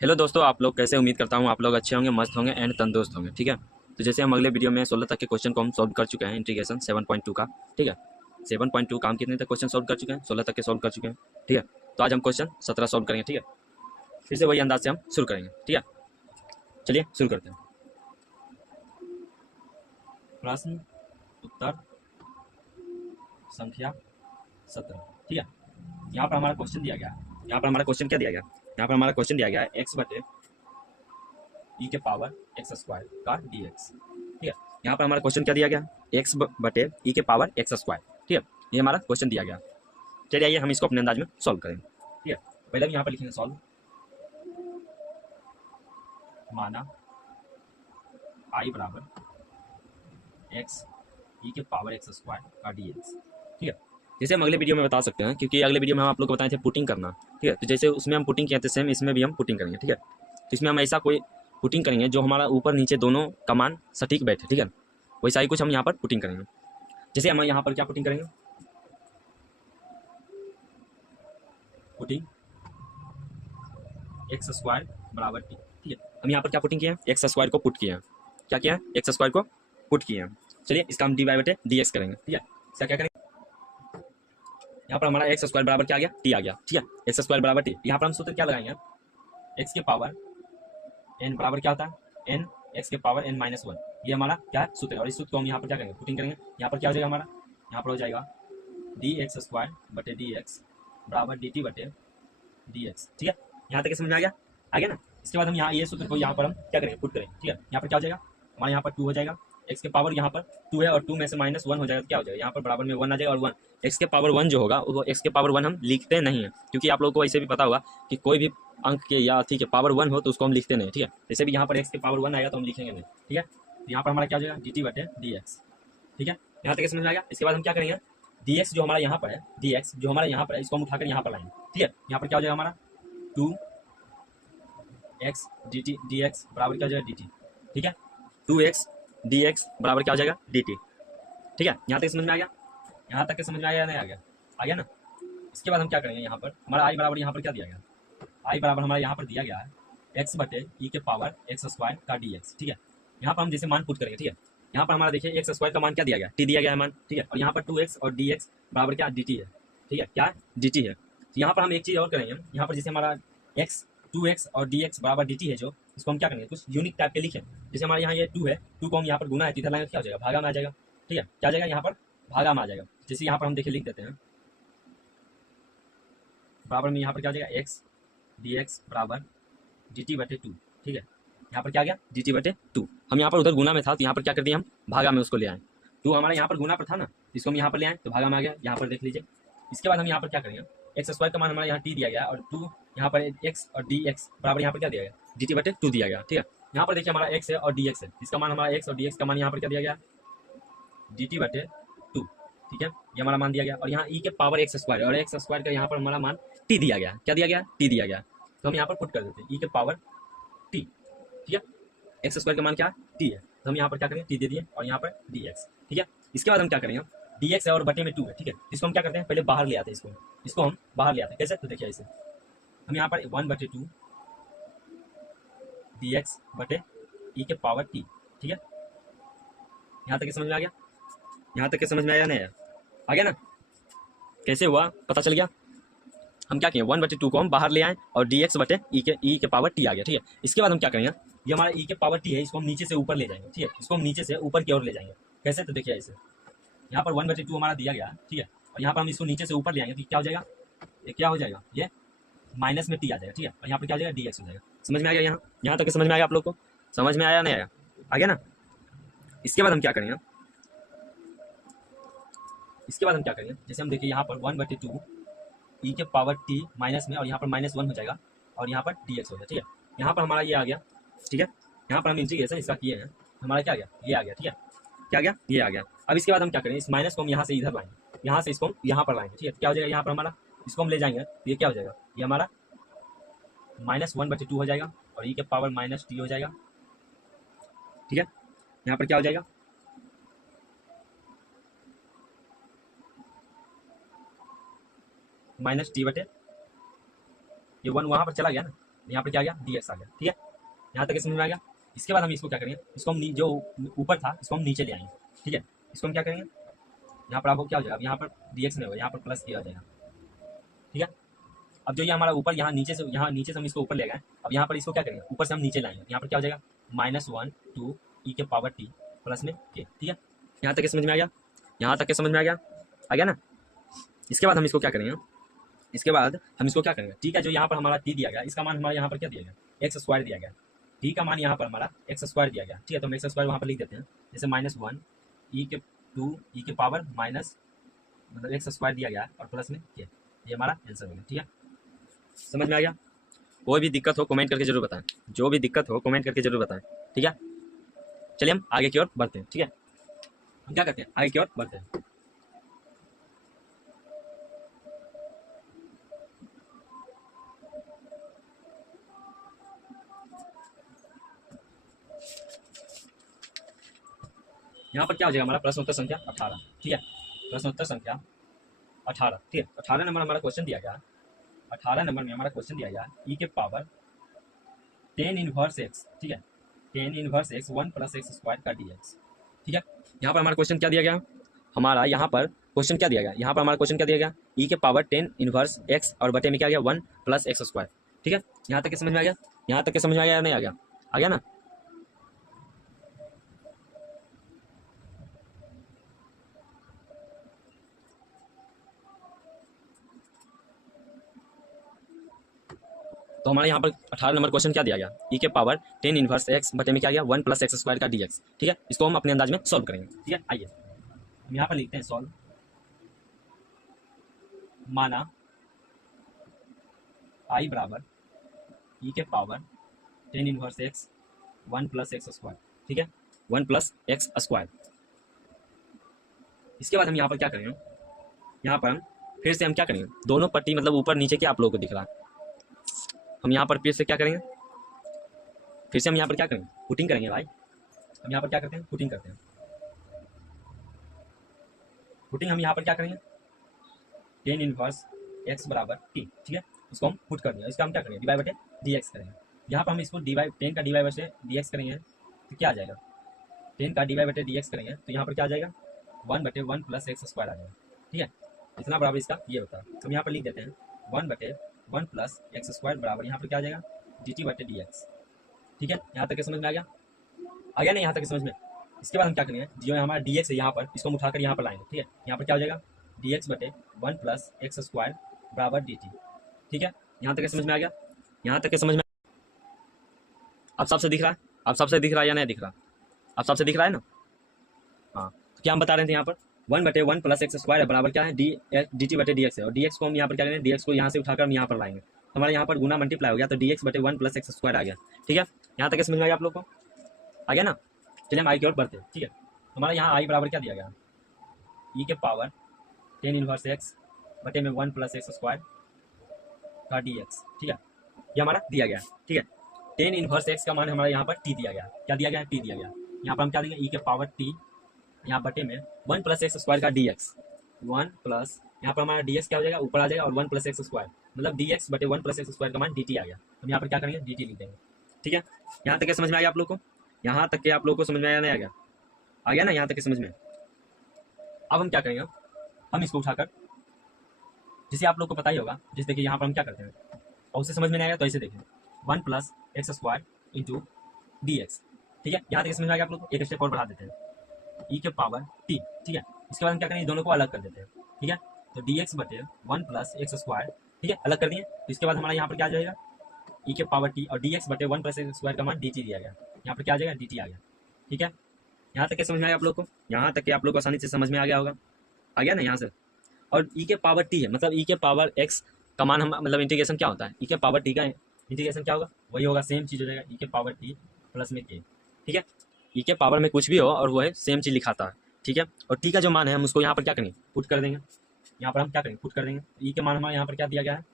Hello दोस्तों, आप लोग कैसे? उम्मीद करता हूँ आप लोग अच्छे होंगे, मस्त होंगे एंड तंदुरुस्त होंगे। ठीक है, तो जैसे हम अगले वीडियो में 16 तक के क्वेश्चन को हम सॉल्व कर चुके हैं, इंटीग्रेशन 7.2 का। ठीक है, 7.2 का हम कितने तक क्वेश्चन सॉल्व कर चुके हैं? 16 तक के सॉल्व कर चुके हैं। ठीक है, तो आज हम क्वेश्चन 17 सॉल्व करेंगे। ठीक है, फिर से वही अंदाज से हम शुरू करेंगे। ठीक है, चलिए शुरू करते हैं। प्रश्न उत्तर संख्या 17। ठीक है, यहाँ पर हमारा क्वेश्चन दिया गया है। यहाँ पर हमारा क्वेश्चन क्या दिया गया? यहाँ पर हमारा क्वेश्चन दिया गया है एक्स बटे ई के पावर एक्स स्क्वायर का डी एक्स। ठीक है, यहाँ पर हमारा क्वेश्चन क्या दिया गया? एक्स बटे ई के पावर एक्स स्क्वायर। ठीक है, ये हमारा क्वेश्चन दिया गया। चलिए आइए हम इसको अपने अंदाज में सॉल्व करेंगे। ठीक है, पहले हम यहाँ पर लिखेंगे सॉल्व। माना आई बराबर एक्स ई के पावर एक्स स्क्वायर का डी एक्स। ठीक है, जैसे हम अगले वीडियो में बता सकते हैं, क्योंकि अगले वीडियो में हम आप लोग को बताए थे पुटिंग करना। ठीक है, तो जैसे उसमें हम पुटिंग किए थे सेम इसमें भी हम पुटिंग करेंगे। ठीक है, तो इसमें हम ऐसा कोई पुटिंग करेंगे जो हमारा ऊपर नीचे दोनों का मान सटीक बैठे। ठीक है, वैसा ही कुछ हम यहाँ पर पुटिंग करेंगे। जैसे हम यहाँ पर क्या पुटिंग करेंगे? पुटिंग एक्स स्क्वायर बराबर टी। ठीक है, हम यहाँ पर क्या पुटिंग किए हैं? एक्स स्क्वायर को पुट किए हैं। क्या किया है? एक्स स्क्वायर को पुट किए हैं। चलिए इसका हम डी वाई बटे डी एक्स करेंगे। ठीक है, इसका क्या करेंगे? यहाँ पर हमारा एक्स स्क्वायर बराबर क्या आ गया? टी आ गया। ठीक है, एक्स स्क्वायर बराबर टी। यहाँ पर हम सूत्र क्या लगाएंगे? एक्स के पावर एन बराबर क्या होता है? एन एक्स के पावर एन माइनस वन। ये हमारा क्या है? सूत्र है। और इस सूत्र को हम यहाँ पर क्या करेंगे? पुटिंग करेंगे। यहाँ पर क्या हो जाएगा हमारा? यहाँ पर हो जाएगा डी एक्स स्क्वायर बटे डी एक्स बराबर डी टी बटे डी एक्स। ठीक है, यहाँ तक समझ में आ गया? आ गया ना? इसके बाद हम यहाँ ये सूत्र को यहाँ पर हम क्या करेंगे? पुट करेंगे। ठीक है, यहाँ पर क्या हो जाएगा? हमारे यहाँ पर 2 हो जाएगा। एक्स के पावर यहाँ पर 2 है और 2 में से माइनस 1 हो जाएगा तो क्या हो जाएगा? यहाँ पर बराबर में 1 आ जाएगा। और 1 एक्स के पावर 1 जो होगा वो एक्स के पावर 1 हम लिखते नहीं है, क्योंकि आप लोगों को ऐसे भी पता होगा कि कोई भी अंक के या ठीक है पावर 1 हो तो उसको हम लिखते नहीं। ठीक है, जैसे भी यहाँ पर एक्स के पावर 1 आएगा तो हम लिखेंगे नहीं। ठीक है, तो यहाँ पर हमारा क्या हो जाएगा? डी टी बटे डी एक्स। ठीक है, यहाँ तक समझ में आ गया? इसके बाद हम क्या करेंगे? डी एक्स जो हमारा यहाँ पर है, डी एक्स जो हमारा यहाँ पर है, इसको हम उठाकर यहाँ पर लाएंगे। ठीक है, यहाँ पर क्या हो जाएगा हमारा? 2 x D T D x बराबर क्या हो जाएगा? D T. ठीक है, 2x डी एक्स बराबर क्या हो जाएगा? D T. ठीक है, यहाँ तक समझ में आ गया? यहाँ तक के समझ में आया या नहीं आ गया? आ गया ना? इसके बाद हम क्या करेंगे? यहाँ पर हमारा आई बराबर यहाँ पर क्या दिया गया? आई बराबर हमारा यहाँ पर दिया गया है एक्स बटे ई के पावर एक्स स्क्वायर का डी एक्स। ठीक है, यहाँ पर हम जैसे मान पुट करेंगे। ठीक है, यहाँ पर हमारा देखिए एक्स स्क्वायर का मान क्या दिया गया? टी दिया गया है मान। ठीक है, और यहाँ पर 2x और डी एक्स बराबर क्या? डी टी है। ठीक है, क्या है? डी टी है। तो यहाँ पर हम एक चीज़ और करेंगे। यहाँ पर जैसे हमारा एक्स 2x और डी एक्स बराबर डी टी है, जो इसको हम क्या करेंगे? कुछ यूनिक टाइप के लिखें। जैसे हमारे यहाँ ये 2 है, 2 को हम यहाँ पर गुना है, इधर लाएंगे क्या हो जाएगा? भागा में आ जाएगा। ठीक है, क्या आ जाएगा? यहाँ पर भागा में आ जाएगा। जैसे यहाँ पर हम देखिए लिख देते हैं बराबर में यहाँ पर क्या हो जाएगा? एक्स डी एक्स बराबर डी टी बटे 2। ठीक है, यहाँ पर क्या आ गया? डी टी बटे 2। हम यहाँ पर उधर गुना में था तो यहाँ पर क्या कर दिया? हम भागा में उसको ले आए। 2 हमारे यहाँ पर गुना पर था ना, इसको हम यहाँ पर ले आए तो भागा में आ गया। यहाँ पर देख लीजिए। इसके बाद हम यहाँ पर क्या करेंगे? एक्स स्क्वायर का मान हमारा यहाँ टी दिया गया और 2 यहाँ पर एक्स और डी एक्स बराबर यहाँ पर क्या दिया गया? डी टी बटे 2 दिया गया। ठीक है, यहाँ पर देखिए हमारा एक्स है और डी एक्स है, इसका मान हमारा एक्स और डी एक्स का मान यहाँ पर क्या दिया गया? डी टी बटे 2। ठीक है, ये हमारा मान दिया गया। और यहाँ ई के पावर एक्स स्क्वायर और एक्स स्क्वायर का यहाँ पर हमारा मान टी दिया गया। क्या दिया गया? टी दिया गया। तो हम यहाँ पर पुट कर देते हैं ई के पावर टी। ठीक है, एक्स स्क्वायर का मान क्या? टी है, तो हम यहाँ पर क्या करेंगे? टी दे दिए और यहाँ पर डी एक्स। ठीक है, इसके बाद हम क्या करेंगे? डी एक्स है और बटे में 2 है। ठीक है, इसको हम क्या करते हैं? पहले बाहर ले आते हैं। इसको हम बाहर ले आते हैं। कैसे? तो देखिए इसे हम यहाँ पर 1/2 डी एक्स बटे ई के पावर टी। ठीक है, यहाँ तक समझ में आ गया? यहाँ तक समझ में आया नहीं? आ गया ना? कैसे हुआ पता चल गया? हम क्या किए? 1/2 को हम बाहर ले आए और डी एक्स बटे ई के पावर टी आ गया। ठीक है, इसके बाद हम क्या करेंगे? ये हमारा ई के पावर टी है, इसको हम नीचे से ऊपर ले जाएंगे। ठीक है, इसको हम नीचे से ऊपर की ओर ले जाएंगे। कैसे? तो देखिए इसे यहाँ पर 1/2 हमारा दिया गया। ठीक है, और यहाँ पर हम इसको नीचे से ऊपर ले आएंगे तो क्या हो जाएगा? ये क्या हो जाएगा? ये माइनस में टी आ जाएगा। ठीक है, और यहाँ पर क्या हो जाएगा? डी एक्स हो जाएगा। समझ में आ गया? यहाँ तक समझ में आ गया आप लोग को? समझ में आया नहीं आया? आ गया ना? इसके बाद हम क्या करेंगे? इसके बाद हम क्या करेंगे? जैसे हम देखिए यहाँ पर 1/2 ई के पावर टी माइनस में और यहाँ पर -1 हो जाएगा और यहाँ पर डी एक्स हो जाएगा। ठीक है, यहाँ पर हमारा ये आ गया। ठीक है, यहाँ पर हम इंटीग्रेशन इसका किए हैं, हमारा क्या आ गया? ये आ गया। ठीक है, क्या आ गया? ये आ गया। अब इसके बाद हम क्या करेंगे? इस माइनस को हम यहाँ से इधर लाएंगे, यहाँ से इसको हम यहाँ पर लाएंगे। ठीक है, क्या हो जाएगा? यहाँ पर हमारा इसको हम ले जाएंगे तो ये क्या हो जाएगा? ये हमारा -1/2 हो जाएगा और ई के पावर माइनस टी हो जाएगा। ठीक है, यहाँ पर क्या हो जाएगा? -t बटे ये 1 वहाँ पर चला गया ना, यहाँ पर क्या आ गया, dx आ गया। ठीक है, यहाँ तक समझ में आ गया। इसके बाद हम इसको क्या करेंगे, इसको हम जो ऊपर था इसको हम नीचे ले आएंगे। ठीक है, इसको हम क्या करेंगे, यहाँ पर आपको क्या हो जाएगा, अब यहाँ पर dx नहीं होगा, यहाँ पर प्लस किया जाएगा। ठीक है, अब जो ये हमारा ऊपर यहाँ नीचे से हम इसको ऊपर ले गए, अब यहाँ पर इसको क्या करेंगे, ऊपर से हम नीचे लाएंगे। यहाँ पर क्या हो जाएगा, -1 to e के पावर t प्लस में k। ठीक है, यहाँ तक समझ में आ गया, यहाँ तक समझ में आ गया ना। इसके बाद हम इसको क्या करेंगे, ठीक है, जो यहाँ पर हमारा t दिया गया, इसका मान हमारा यहाँ पर क्या दिया गया, x² दिया गया। t का मान यहाँ पर हमारा x² दिया गया। ठीक है, तो हम x² वहाँ पर लिख देते हैं, जैसे -1 e के पावर माइनस मतलब x² दिया गया और प्लस में k। ये हमारा आंसर हो गया। ठीक है, समझ में आ गया। कोई भी दिक्कत हो कमेंट करके जरूर बताएं, जो भी दिक्कत हो कमेंट करके जरूर बताएं। ठीक है, चलिए हम आगे की ओर बढ़ते हैं। ठीक है, हम क्या करते हैं, आगे की ओर बढ़ते हैं। यहाँ पर क्या हो जाएगा, हमारा प्रश्नोत्तर संख्या 18। ठीक है, प्रश्नोत्तर संख्या 18। ठीक है, 18 नंबर हमारा क्वेश्चन दिया गया, 18 नंबर में हमारा क्वेश्चन दिया गया e के पावर 10 इनवर्स x। ठीक है, 10 इनवर्स x 1 + x² का dx। ठीक है, यहाँ पर हमारा क्वेश्चन क्या दिया गया, हमारा यहाँ पर क्वेश्चन क्या दिया गया, यहाँ पर हमारा क्वेश्चन क्या दिया गया, e के पावर 10 इनवर्स x और बटे में क्या गया 1 + x²। ठीक है, यहाँ तक समझ में आ गया, यहाँ तक समझ में आ गया या नहीं आ गया, आ गया ना। तो हमारे यहाँ पर 18 नंबर क्वेश्चन क्या दिया गया, e के पावर 10 इनवर्स x बटे में क्या गया 1 + x² का dx। ठीक है, इसको हम अपने अंदाज में सॉल्व करेंगे। ठीक है, आइए हम यहाँ पर लिखते हैं सॉल्व। माना i बराबर e के पावर 10 इनवर्स x 1 + x²। ठीक है, 1 + x²। इसके बाद हम यहाँ पर क्या करेंगे, यहाँ पर हम फिर से हम क्या करेंगे, दोनों पट्टी मतलब ऊपर नीचे के आप लोगों को दिख रहा है, हम यहाँ पर फिर से क्या करेंगे, फिर से हम यहाँ पर क्या करेंगे, पुटिंग करेंगे भाई। हम यहाँ पर क्या करते हैं, पुटिंग करते हैं। पुटिंग हम यहाँ पर क्या करेंगे, 10 इनवर्स x बराबर t। ठीक है, उसको हम पुट कर दिया, इसका हम क्या करेंगे, dy बटे dx करेंगे। यहाँ पर हम इसको 10 का dy बटे dx करेंगे तो क्या आ जाएगा, 10 का dy बटे dx करेंगे तो यहाँ पर क्या आ जाएगा 1 बटे 1 + x² आ जाएगा। ठीक है, इतना बराबर इसका ये होता है। हम यहाँ पर लिख देते हैं 1 बटे 1 + x² बराबर यहाँ पर क्या आ जाएगा dt बटे dx। ठीक है, यहाँ तक समझ में आ गया नहीं, यहाँ तक समझ में। इसके बाद हम क्या करेंगे, जो हमारा dx है यहाँ पर, इसको हम उठाकर यहाँ पर लाएंगे। ठीक है, यहाँ पर क्या हो जाएगा dx बटे 1 + x² बराबर dt। ठीक है, यहाँ तक समझ में आ गया, यहाँ तक समझ में। अब सबसे दिख रहा है, अब सबसे दिख रहा है या नहीं दिख रहा, अब सबसे दिख रहा है ना। हाँ, तो क्या हम बता रहे थे यहाँ पर 1 बटे 1 + x² बराबर क्या है dt बटे dx है, और dx को हम यहाँ पर क्या करेंगे, dx को यहाँ से उठाकर हम यहाँ पर लाएंगे, हमारे यहाँ पर गुना मल्टीप्लाई हो गया, तो dx बटे 1 + x² आ गया। ठीक है, यहाँ तक समझ में आ गया आप लोग को, आ गया ना। चलिए हम आई की ओर बढ़ते हैं। ठीक है, हमारा यहाँ आई बराबर क्या दिया गया, e के पावर 10 इनवर्स x बटे में 1 + x² का dx। ठीक है, ये हमारा दिया गया। ठीक है, 10 इनवर्स x का मान हमारा यहाँ पर t दिया गया, क्या दिया गया, t दिया गया। यहाँ पर हम क्या देंगे, e के पावर t यहाँ बटे में 1 + x² का dx, 1 प्लस यहाँ पर हमारा dx क्या हो जाएगा, ऊपर आ जाएगा, और 1 + x² मतलब dx बटे 1 + x² का मान dt आ गया। हम यहाँ पर क्या करेंगे, dt लिख देंगे। ठीक है, यहाँ तक समझ में आ गया आप लोग को, यहाँ तक के आप लोग को समझ में आया नहीं, आ गया ना, यहाँ तक समझ में। अब हम क्या करेंगे, हम इसको उठाकर, जिसे आप लोग को पता ही होगा, जैसे देखिए यहाँ पर हम क्या करते हैं, और उसे समझ में नहीं आएगा तो ऐसे देखें 1 + x² × dx। ठीक है, यहाँ तक समझ में आ गया आप लोग को। एक स्टेप और बढ़ा देते हैं, e के पावर t। ठीक है, इसके बाद हम क्या करेंगे, दोनों को अलग कर देते हैं। ठीक है, तो dx बटे 1 + x²। ठीक है, अलग कर दिए, तो इसके बाद हमारा यहाँ पर क्या आ जाएगा, e के पावर t, और dx बटे 1 + x² का मान dt दिया गया, यहाँ पर क्या आ जाएगा, dt आ गया। ठीक है, यहाँ तक समझ में आया आप लोग को, यहाँ तक आप लोग को आसानी से समझ में आ गया होगा, आ गया ना यहाँ से। और e के पावर t है, मतलब e के पावर x का मान हम मतलब इंटीग्रेशन क्या होता है, e के पावर t का इंटीग्रेशन क्या होगा, वही होगा, सेम चीज़ हो जाएगा, e के पावर t प्लस में k। ठीक है, e के पावर में कुछ भी हो और वो है सेम चीज़ लिखाता है। ठीक है, और t का जो मान है हम उसको यहाँ पर क्या करेंगे, पुट कर देंगे। यहाँ पर हम क्या करेंगे, पुट कर देंगे। e के मान हमारे यहाँ पर क्या दिया गया है,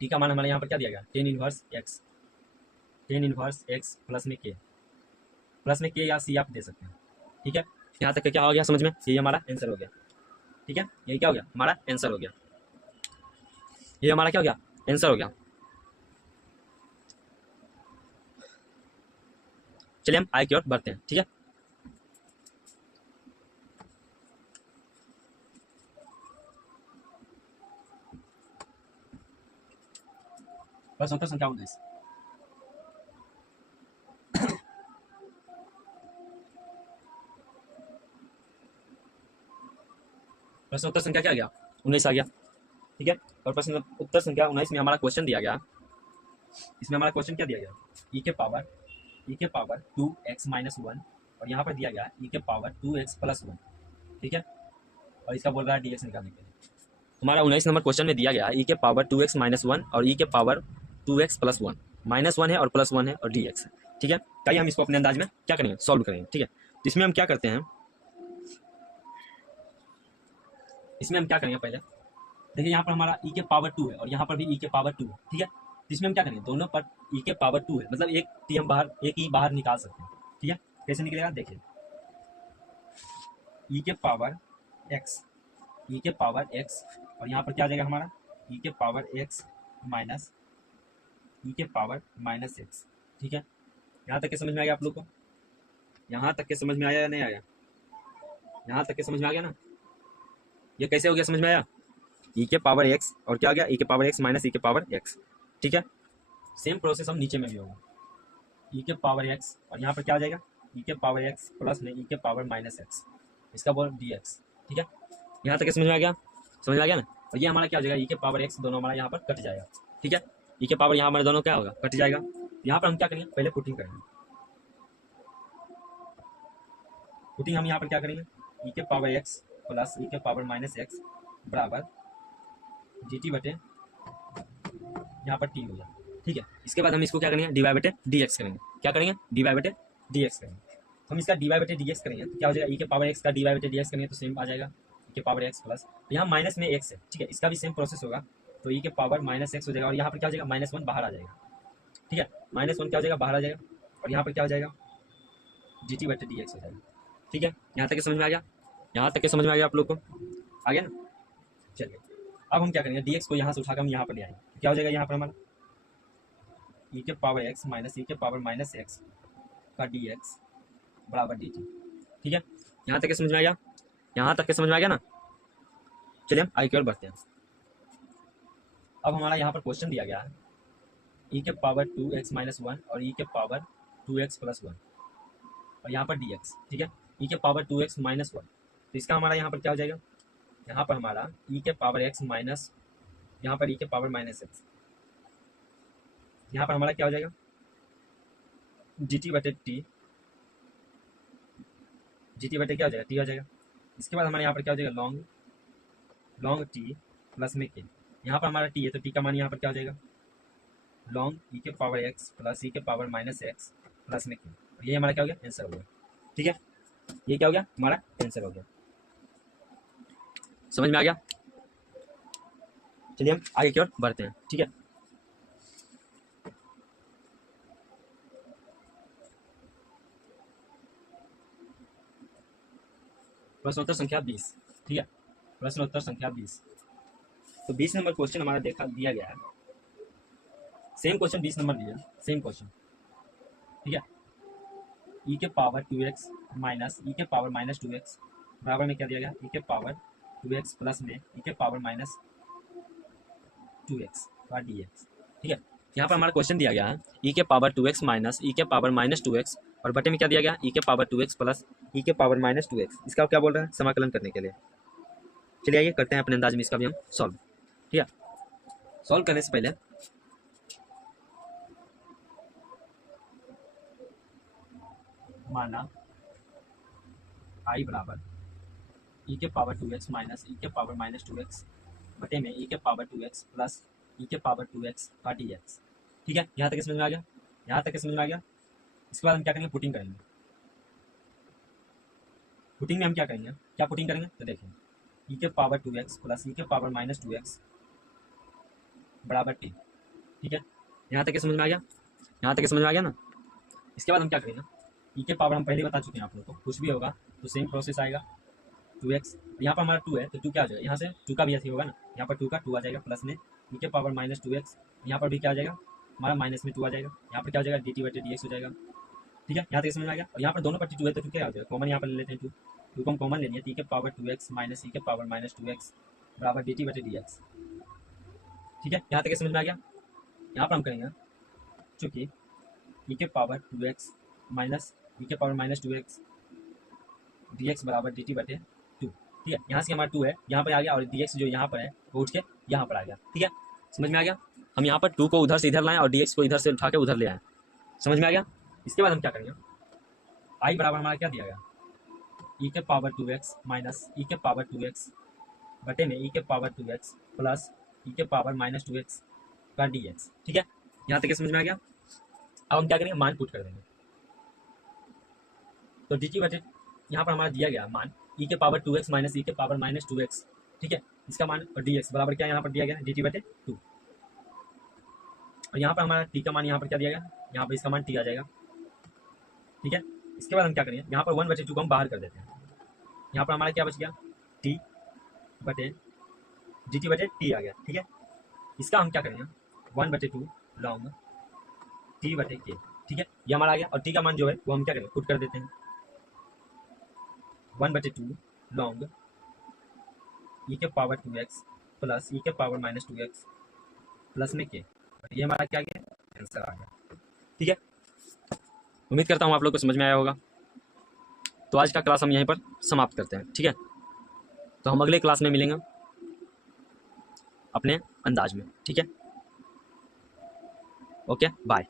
t का मान हमारे यहाँ पर क्या दिया गया, 10 इनवर्स x प्लस में k, प्लस में k या c आप दे सकते हैं। ठीक है, यहाँ तक क्या हो गया समझ में, ये हमारा आंसर हो गया। ठीक है, यही क्या हो गया, हमारा आंसर हो गया, ये हमारा क्या हो गया, आंसर हो गया। चलिए हम आगे की ओर बढ़ते हैं, ठीक है। प्रश्न उत्तर संख्या 19। प्रश्न उत्तर संख्या क्या आ गया, 19 आ गया, ठीक है। और प्रश्न उत्तर संख्या 19 में हमारा क्वेश्चन दिया गया, इसमें हमारा क्वेश्चन क्या दिया गया, ई के पावर 2x-1 और यहाँ पर दिया गया ई के पावर 2x+1, ठीक है। और इसका बोल रहा है dx निकालने के लिए। हमारा 19 नंबर क्वेश्चन में दिया गया ई के पावर 2x-1 और ई के पावर 2x+1, -1 है और +1 है और dx है, ठीक है। ताकि हम इसको अपने अंदाज में क्या करेंगे, सॉल्व करेंगे, ठीक है। तो इसमें हम क्या करते हैं, इसमें हम क्या करेंगे, पहले देखिए यहाँ पर हमारा ई के पावर 2 है और यहाँ पर भी ई के पावर 2 है, ठीक है। तो इसमें हम क्या करेंगे, दोनों पर ई के पावर 2 है, मतलब एक टी हम बाहर, एक ई बाहर निकाल सकते हैं, ठीक है। कैसे निकलेगा, देखिए ई के पावर x, ई के पावर x और यहाँ पर क्या आ जाएगा हमारा ई के पावर x माइनस ई के पावर -x, ठीक है। यहाँ तक के समझ में आ गया आप लोग को, यहाँ तक के समझ में आया या नहीं आया, यहाँ तक के समझ में आ गया ना। ये कैसे हो गया, समझ में आया, ई के पावर x और क्या आ गया ई के पावर x माइनस ई के पावर x, ठीक है। सेम प्रोसेस हम नीचे में भी होगा, ई के पावर x और यहाँ पर क्या आ जाएगा ई के पावर x प्लस में ई के पावर -x, इसका बोल dx, ठीक है। यहाँ तक समझ में आ गया, समझ में आ गया ना। और ये हमारा क्या हो जाएगा ई के पावर x दोनों हमारा यहाँ पर कट जाएगा, ठीक है। ई के पावर यहाँ हमारे दोनों क्या होगा, कट जाएगा। यहाँ पर हम क्या करेंगे, पहले पुटिंग करेंगे, पुटिंग हम यहाँ पर क्या करेंगे, ई के पावर x प्लस ई के पावर -x बराबर dt बटे यहाँ पर t हो जाए, ठीक है। इसके बाद हम इसको क्या करेंगे, dy बटे dx करेंगे, क्या करेंगे, dy बटे dx करेंगे। तो हम इसका dy बटे dx करेंगे तो क्या हो जाएगा, ई के पावर x का dy बटे dx करेंगे तो सेम आ जाएगा ई के पावर x प्लस, तो यहाँ माइनस में x है, ठीक है। इसका भी सेम प्रोसेस होगा, तो ई के पावर -x हो जाएगा और यहाँ पर क्या हो जाएगा -1 बाहर आ जाएगा, ठीक है। -1 क्या हो जाएगा, बाहर आ जाएगा और यहाँ पर क्या हो जाएगा dt बटे dx हो जाएगा, ठीक है। यहाँ तक समझ में आ गया, यहाँ तक समझ में आ गया आप लोग को, आ गया ना। चलिए अब हम क्या करेंगे, dx को यहाँ से उठाकर हम यहाँ पर ले आएंगे, क्या हो जाएगा यहाँ पर हमारा ई के पावर x माइनस ई के पावर -x का dx बराबर dt, ठीक है। यहाँ तक समझ में आ गया, यहाँ तक समझ में आ गया ना। चलिए हम आगे की ओर बढ़ते हैं। अब हमारा यहाँ पर क्वेश्चन दिया गया है ई के पावर 2x-1 और ई के पावर 2x+1 और यहाँ पर dx, ठीक है। ई के पावर 2x-1 तो इसका हमारा यहाँ पर क्या हो जाएगा, यहाँ पर हमारा ई के पावर x माइनस यहाँ पर ई के पावर -x, यहाँ पर हमारा क्या हो जाएगा dt बटे t, dt बटे क्या हो जाएगा, t हो जाएगा। इसके बाद हमारे यहाँ पर क्या हो जाएगा लॉन्ग t प्लस में k, यहाँ पर हमारा t है तो t का मान यहाँ पर क्या हो जाएगा लॉन्ग ई के पावर x प्लस ई के पावर -x प्लस में k, ये हमारा क्या हो गया, आंसर हो गया, ठीक है। ये क्या हो गया, हमारा आंसर हो गया, समझ में आ गया। चलिए हम आगे की ओर बढ़ते हैं, ठीक है। प्रश्नोत्तर संख्या 20, ठीक है। प्रश्नोत्तर संख्या 20, तो 20 नंबर क्वेश्चन हमारा दिया गया है, सेम क्वेश्चन 20 नंबर दिया, सेम क्वेश्चन, ठीक है। ई के पावर 2x माइनस ई के पावर -2x बराबर में क्या दिया गया, ई के पावर 2x प्लस में ई के पावर -2x का dx, ठीक है। यहाँ पर हमारा क्वेश्चन दिया गया है ई के पावर 2x माइनस ई के पावर -2x और बटे में क्या दिया गया, ई के पावर 2x प्लस ई के पावर -2x, इसका क्या बोल रहा है, समाकलन करने के लिए। चलिए आइए करते हैं अपने अंदाज में इसका भी हम सॉल्व, ठीक है। सॉल्व करने से पहले माना i बराबर ई के पावर 2x माइनस ई के पावर -2x बटे में ई के पावर 2x प्लस ई के पावर 2x का dx, ठीक है। यहाँ तक समझ में आ गया, यहाँ तक समझ में आ गया। इसके बाद हम क्या करेंगे, पुटिंग करेंगे। पुटिंग में हम क्या करेंगे, क्या पुटिंग करेंगे तो देखिए ई के पावर 2x प्लस ई के पावर -2x बराबर t, ठीक है। यहाँ तक समझ में आ गया, यहाँ तक समझ में आ गया ना। इसके बाद हम क्या करेंगे, ई के पावर हम पहले बता चुके हैं आप लोग को, कुछ भी होगा तो सेम प्रोसेस आएगा 2x, यहाँ पर हमारा 2 है तो 2 क्या आ जाएगा, यहाँ से 2 का भी ऐसे होगा ना, यहाँ पर 2 का 2 आ जाएगा प्लस में ई के पावर -2x, यहाँ पर भी क्या आ जाएगा हमारा माइनस में 2 आ जाएगा, यहाँ पर क्या हो जाएगा dt बटे dx हो जाएगा, ठीक है, यहाँ तक समझ में आ गया। और यहाँ पर दोनों पर टू है तो क्या हो जाएगा, कॉमन यहाँ पर ले लेते हैं, टू को हम कॉमन लेनी है, टी के पावर 2x माइनस ई के पावर माइनस 2x बराबर dt बटे dx। ठीक है, यहाँ तक समझ में आ गया। यहाँ पर हम करेंगे चूँकि ई के पावर 2x माइनस ई के पावर माइनस 2x dx बराबर dt बटे 2। ठीक है, यहाँ से हमारा 2 है, यहाँ पर आ गया, और dx जो यहाँ पर है वो उठ के यहाँ पर आ गया। ठीक है, समझ में आ गया। हम यहाँ पर 2 को उधर से इधर लाएं और dx को इधर से उठा के उधर ले आए। समझ में आ गया। इसके बाद हम क्या करेंगे, i बराबर हमारा क्या दिया गया, ई के पावर 2x माइनस ई के पावर 2x बटे में ई के पावर 2x प्लस ई के पावर माइनस 2x का dx। ठीक है, यहाँ तक समझ में आ गया। अब हम क्या करेंगे, मान पुट कर देंगे। तो dt बटे यहाँ पर हमारा दिया गया मान ई के पावर 2x माइनस ई के पावर माइनस 2x। ठीक है, इसका मान और dx बराबर क्या यहाँ पर दिया गया, dt बटे 2। और यहाँ पर हमारा t का मान यहाँ पर क्या दिया गया, यहाँ पर इसका मान t आ जाएगा। ठीक है, इसके बाद हम क्या करेंगे, यहाँ पर 1/2 को हम बाहर कर देते हैं। यहाँ पर हमारा क्या बच गया, t बटे dt बटे t आ गया। ठीक है, इसका हम क्या करेंगे, 1/2 लॉन्ग t बटे k। ठीक है, ये हमारा आ गया। और t का मान जो है वो हम क्या करेंगे, पुट कर देते हैं, 1/2 लॉन्ग ई के पावर 2x प्लस ई के पावर माइनस 2x प्लस में k। ये हमारा क्या गया, आंसर आ गया। ठीक है, उम्मीद करता हूँ आप लोग को समझ में आया होगा। तो आज का क्लास हम यहीं पर समाप्त करते हैं। ठीक है, तो हम अगले क्लास में मिलेंगे अपने अंदाज में। ठीक है, ओके बाय।